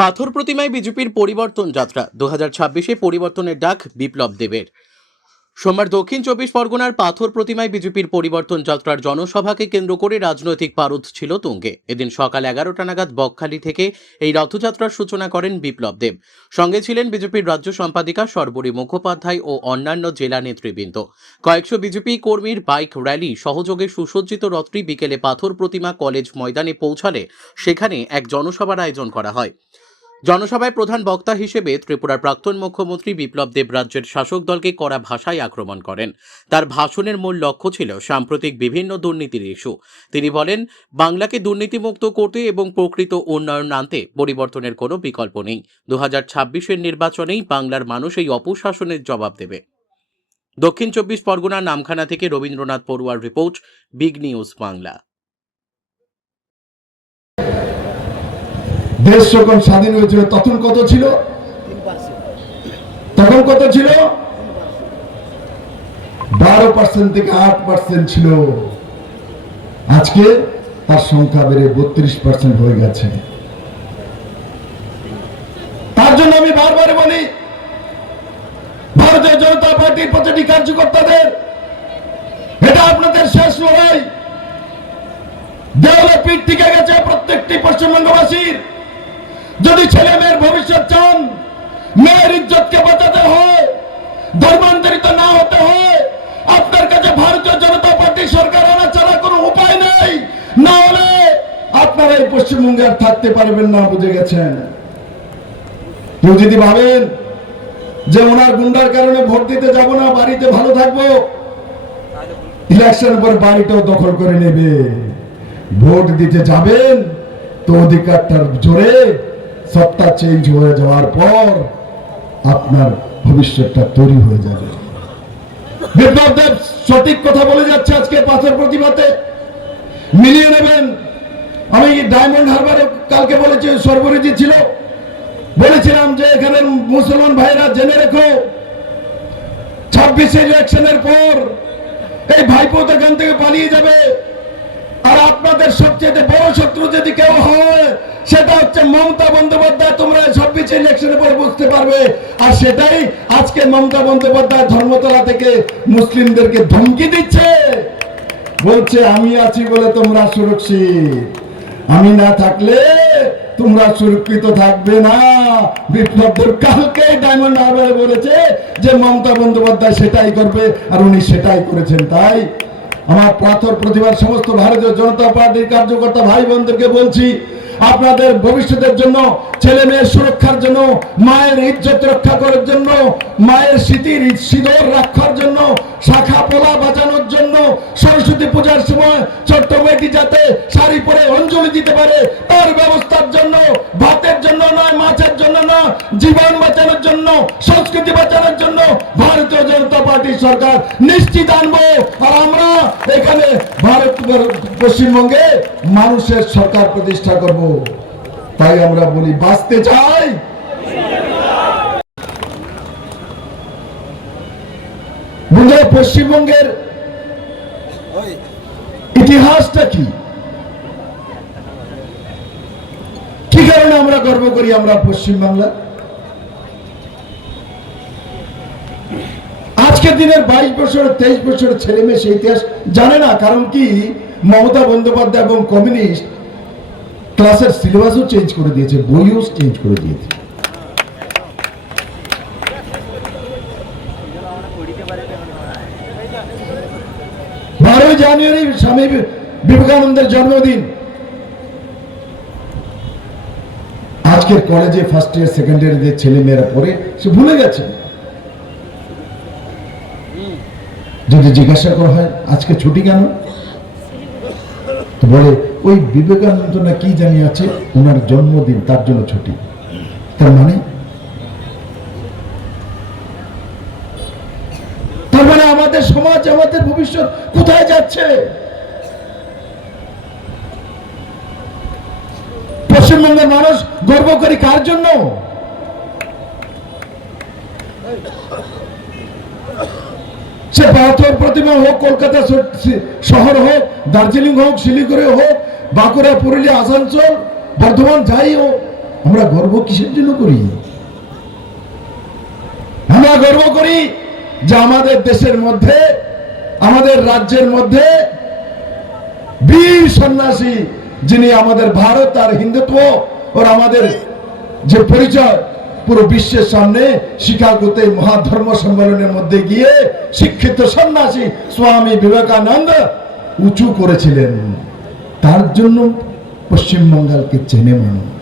পাথর প্রতিমায় বিজেপির পরিবর্তন যাত্রা 2026-এ পরিবর্তনের ডাক বিপ্লব দেবের। সোমবার দক্ষিণ চব্বিশ পরগনার পাথর প্রতিমায় বিজেপির পরিবর্তন যাত্রার জনসভাকে কেন্দ্র করে রাজনৈতিক পারদ ছিল তুঙ্গে। এদিন সকাল 11টা নাগাদ বকখালি থেকে এই রথযাত্রার সূচনা করেন বিপ্লব দেব। সঙ্গে ছিলেন বিজেপির রাজ্য সম্পাদিকা সর্বরী মুখোপাধ্যায় ও অন্যান্য জেলা নেতৃবৃন্দ। কয়েকশো বিজেপি কর্মীর বাইক র্যালি সহযোগে সুসজ্জিত রথটি বিকেলে পাথর প্রতিমা কলেজ ময়দানে পৌঁছালে সেখানে এক জনসভার আয়োজন করা হয়। জনসভায় প্রধান বক্তা হিসেবে ত্রিপুরার প্রাক্তন মুখ্যমন্ত্রী বিপ্লব দেব রাজ্যের শাসক দলকে কড়া ভাষায় আক্রমণ করেন। তার ভাষণের মূল লক্ষ্য ছিল সাম্প্রতিক বিভিন্ন দুর্নীতির ইস্যু। তিনি বলেন, বাংলাকে দুর্নীতিমুক্ত করতে এবং প্রকৃত উন্নয়ন আনতে পরিবর্তনের কোনো বিকল্প নেই। 2026-এর নির্বাচনেই বাংলার মানুষ এই অপশাসনের জবাব দেবে। দক্ষিণ চব্বিশ পরগনার নামখানা থেকে রবীন্দ্রনাথ পড়ুয়ার রিপোর্ট, বিগ নিউজ বাংলা। দেশ যখন স্বাধীন হয়েছিল তখন কত ছিল? তখন কত ছিল? 12% থেকে 8% ছিল। আজকে তার সংখ্যা বেড়ে 32% হয়ে গেছে। তার জন্য আমি বারবার বলি, ভারতীয় জনতা পার্টির প্রতিটি কার্যকর্তাদের, এটা আপনাদের শেষ লড়াই। দেওয়ালে পিঠ টিকে গেছে প্রত্যেকটি পশ্চিমবঙ্গবাসীর। যদি ছেলে মেয়ের ভবিষ্যৎ চান, মেয়ের ইজ্জতকে বাঁচাতে হয়, ধর্মান্তরিত না হতে হয়, আপনার কাছে ভারতীয় জনতা পার্টি সরকার আনা ছাড়া কোনো উপায় নেই। না হলে আপনারা এই পশ্চিমবঙ্গে আর থাকতে পারবেন না, বুঝে গেছেন? কেউ যদি ভাবেন যে ওনার গুন্ডার কারণে ভোট দিতে যাব না, বাড়িতে ভালো থাকবো, ইলেকশন পর বাড়িটাও দখল করে নেবে। ভোট দিতে যাবেন তো অধিকারটার জোরে সত্তা চেঞ্জ হয়ে যাওয়ার পর আপনার ভবিষ্যৎটা তৈরি হয়ে যাবে। বিপ্লব দেব সঠিক কথা বলে যাচ্ছে। আজকে পাথর প্রতিমাতে মিলিয়ে নেবেন। আমি ডায়মন্ড হারবারে কালকে বলেছি, সর্বরিজি ছিল, বলেছিলাম যে এখানে মুসলমান ভাইরা জেনে রেখো, 26 ইলেকশনের পর এই ভাইপো এখান থেকে পালিয়ে যাবে। আর আপনাদের সবচেয়ে বড় শত্রু যদি কেউ হয়, সেটা হচ্ছে মমতা বন্দ্যোপাধ্যায়। তোমরা 26 ইলেকশনের পরে বুঝতে পারবে। আর সেটাই আজকে মমতা বন্দ্যোপাধ্যায় ধর্মতলা থেকে মুসলিমদেরকে ধমকি দিচ্ছে, বলছে আমি আছি বলে তোমরা সুরক্ষিত, আমি না থাকলে তোমরা সুরক্ষিত থাকবে না। বিপ্লব দেব কালকে ডায়মন্ড হারবারে বলেছে যে মমতা বন্দ্যোপাধ্যায় সেটাই করবে, আর উনি সেটাই করেছেন। তাই আমার পাথর প্রতিমার সমস্ত ভারতীয় জনতা পার্টির কার্যকর্তা ভাই বোনদেরকে বলছি, আপনাদের ভবিষ্যতের জন্য, ছেলে মেয়ের সুরক্ষার জন্য, মায়ের ইজ্জত রক্ষা করার জন্য, মায়ের স্মৃতির সিঁদুর রক্ষার জন্য, শাখা পোলা বাঁচানোর জন্য, সরস্বতী পূজার সময় ছোট্ট মেয়েটি যাতে শাড়ি পরে অঞ্জলি দিতে পারে তার ব্যবস্থার জন্য, ভাতের জন্য নয়, মাছের জন্য না, জীবন বাঁচানোর জন্য, সংস্কৃতি বাঁচানোর জন্য ভারতীয় জনতা পার্টি সরকার নিশ্চিত আনবো। আর আমরা এখানে পশ্চিমবঙ্গে মানুষের সরকার প্রতিষ্ঠা করব। তাই আমরা বলি, বাঁচতে চাই, বুঝলে পশ্চিমবঙ্গের ইতিহাসটা কি, কি কারণে আমরা গর্ব করি আমরা পশ্চিমবাংলা। আজকের দিনের 22 বছর 23 বছরের ছেলে মেয়ে সেই ইতিহাস জানে না। কারণ কি, মমতা বন্দ্যোপাধ্যায় এবং কমিউনিস্ট ক্লাসের সিলেবাসও চেঞ্জ করে দিয়েছে, বইও চেঞ্জ করে দিয়েছে। 12 জানুয়ারি স্বামী বিবেকানন্দের জন্মদিন। আজকের কলেজে ফার্স্ট ইয়ার সেকেন্ড ইয়ার ছেলে মেয়েরা পড়ে সে ভুলে গেছে। যদি জিজ্ঞাসা করা হয় আজকে ছুটি কেন, তো বলে ওই বিবেকানন্দ না কি জানি আছে, ওনার জন্মদিন, তার জন্য ছুটি। তার মানে আমাদের সমাজ, আমাদের ভবিষ্যৎ কোথায় যাচ্ছে? পশ্চিমবঙ্গের মানুষ গর্ব করি কার জন্য? সে পাথর প্রতিমা হোক, কলকাতা শহর হোক, দার্জিলিং হোক, শিলিগুড়ি হোক, বাঁকুড়া, পুরুলিয়া, আসানসোল, বর্ধমান, যাই হোক, আমরা গর্ব কিসের জন্য করি? আমরা গর্ব করি যে আমাদের দেশের মধ্যে, আমাদের রাজ্যের মধ্যে বীর সন্ন্যাসী, যিনি আমাদের ভারত আর হিন্দুত্ব ওর আমাদের যে পরিচয় পুরো বিশ্বের সামনে শিকাগোতে মহাধর্ম সম্মেলনের মধ্যে গিয়ে শিক্ষিত সন্ন্যাসী স্বামী বিবেকানন্দ উঁচু করেছিলেন, তার জন্য পশ্চিমবঙ্গকে চেনে মানুষ।